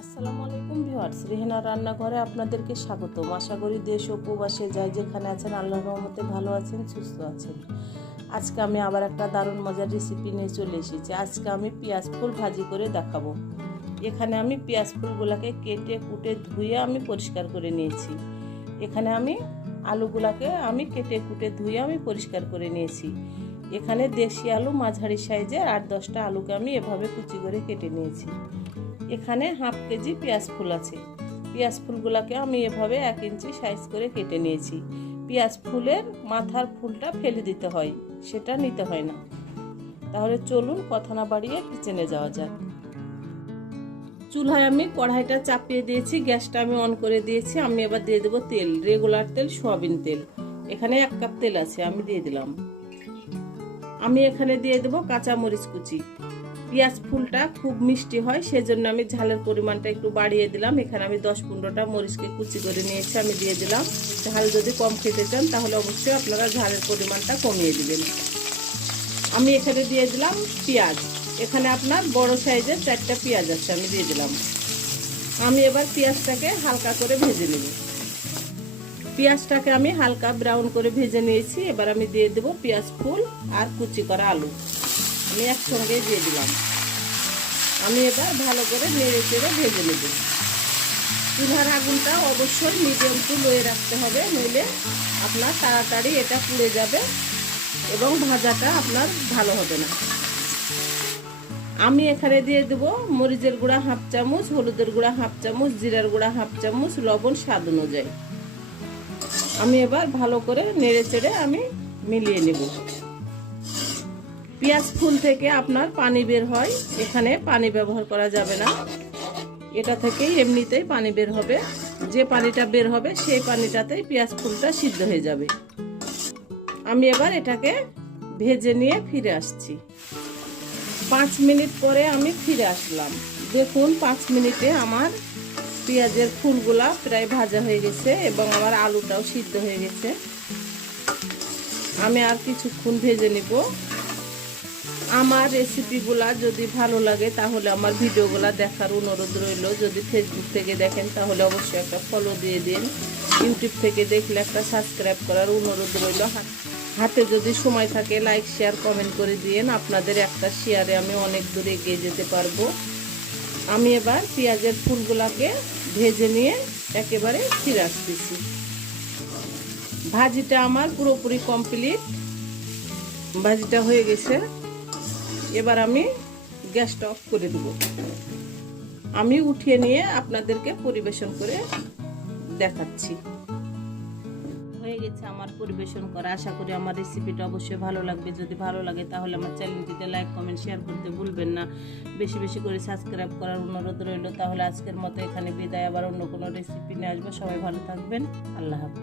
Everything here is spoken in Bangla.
আসসালামু আলাইকুম ভিউয়ার্স, রেহেনার রান্নাঘরে আপনাদেরকে স্বাগতম। আশা করি দেশ ও প্রবাসে যাই যেখানে আছেন আল্লাহর রহমতে ভালো আছেন, সুস্থ আছেন। আজকে আমি আবার একটা দারুণ মজার রেসিপি নিয়ে চলে এসেছি। আজকে আমি পেঁয়াজ ফুল ভাজি করে দেখাবো। এখানে আমি পেঁয়াজ ফুলগুলোকে কেটে কুটে ধুয়ে আমি পরিষ্কার করে নিয়েছি। এখানে আমি আলুগুলাকে আমি কেটে কুটে ধুয়ে আমি পরিষ্কার করে নিয়েছি। এখানে দেশি আলু মাঝারি সাইজের 8-10টা আলুকে আমি এভাবে কুচি করে কেটে নিয়েছি। এখানে হাফ কেজি পেঁয়াজ ফুল আছে। পেঁয়াজ ফুলগুলোকে আমি এভাবে 1 ইঞ্চি সাইজ করে কেটে নিয়েছি। পেঁয়াজ ফুলের মাথার ফুলটা ফেলে দিতে হয়, সেটা নিতে হয় না। তাহলে চলুন কথা না বাড়িয়ে কিচেনে যাওয়া যাক। চুলায় আমি কড়াইটা চাপিয়ে দিয়েছি, গ্যাসটা আমি অন করে দিয়েছি। আমি এবার দিয়ে দেবো তেল, রেগুলার তেল, সয়াবিন তেল। এখানে 1 কাপ তেল আছে, আমি দিয়ে দিলাম। আমি এখানে দিয়ে দেবো কাঁচা মরিচ কুচি। পেঁয়াজ ফুলটা খুব মিষ্টি হয়, সেজন্য আমি ঝালের পরিমাণটা একটু বাড়িয়ে দিলাম। এখানে আমি 10-15টা মরিচকে কুচি করে নিয়েছি, আমি দিয়ে দিলাম। ঝাল যদি কম খেতে চান তাহলে অবশ্যই আপনারা ঝালের পরিমাণটা কমিয়ে দিবেন। আমি এখানে দিয়ে দিলাম পেঁয়াজ। এখানে আপনার বড় সাইজের 4টা পেঁয়াজ আছে, আমি দিয়ে দিলাম। আমি এবার পেঁয়াজটাকে হালকা করে ভেজে নেব। পেঁয়াজটাকে আমি হালকা ব্রাউন করে ভেজে নিয়েছি। এবার আমি দিয়ে দেবো পেঁয়াজ ফুল আর কুচি করা আলু, আমি একসঙ্গে দিয়ে দিলাম। আমি এবার ভালো করে নেড়ে চেড়ে ভেজে নেব। চুলার আগুনটা অবশ্যই মিডিয়াম টু লোয়ে রাখতে হবে, নইলে আপনার তাড়াতাড়ি এটা পুড়ে যাবে এবং ভাজাটা আপনার ভালো হবে না। আমি এখানে দিয়ে দেব মরিচের গুঁড়া হাফ চামচ, হলুদের গুঁড়া হাফ চামচ, জিরার গুঁড়া হাফ চামচ, লবণ স্বাদ অনুযায়ী। আমি এবার ভালো করে নেড়ে চেড়ে আমি মিলিয়ে নেব। পেঁয়াজ ফুল থেকে আপনার পানি বের হয়, এখানে পানি ব্যবহার করা যাবে না। এটা থেকেই এমনিতেই পানি বের হবে। যে পানিটা বের হবে সেই পানিটাতেই পেঁয়াজ ফুলটা সিদ্ধ হয়ে যাবে। আমি এবার এটাকে ভেজে নিয়ে ফিরে আসছি। 5 মিনিট পরে আমি ফিরে আসলাম। দেখুন 5 মিনিটে আমার পেঁয়াজের ফুলগুলা প্রায় ভাজা হয়ে গেছে এবং আমার আলুটাও সিদ্ধ হয়ে গেছে। আমি আর কিছুক্ষণ ভেজে নিব। আমার রেসিপিগুলা যদি ভালো লাগে তাহলে আমার ভিডিওগুলা দেখার অনুরোধ রইল। যদি ফেসবুক থেকে দেখেন তাহলে অবশ্যই একটা ফলো দিয়ে দিন। ইউটিউব থেকে দেখলে একটা সাবস্ক্রাইব করার অনুরোধ রইল। হাতে যদি সময় থাকে লাইক শেয়ার কমেন্ট করে দিন। আপনাদের একটা শেয়ারে আমি অনেক দূরে এগিয়ে যেতে পারবো। আমি এবার পেঁয়াজের ফুলগুলাকে ভেজে নিয়ে একেবারে ফিরে আসতেছি। ভাজিটা আমার পুরোপুরি কমপ্লিট, ভাজিটা হয়ে গেছে। এবার আমি গ্যাসটা অফ করে দেব। আমি উঠিয়ে নিয়ে আপনাদেরকে পরিবেশন করে দেখাচ্ছি। হয়ে গেছে আমার পরিবেশন করা। আশা করি আমার রেসিপিটা অবশ্যই ভালো লাগবে। যদি ভালো লাগে তাহলে আমার চ্যানেলটিতে লাইক কমেন্ট শেয়ার করতে ভুলবেন না। বেশি বেশি করে সাবস্ক্রাইব করার অনুরোধ রইল। তাহলে আজকের মতো এখানে বিদায়, আবার অন্য কোনো রেসিপি নিয়ে আসবো। সবাই ভালো থাকবেন। আল্লাহ হাফেজ।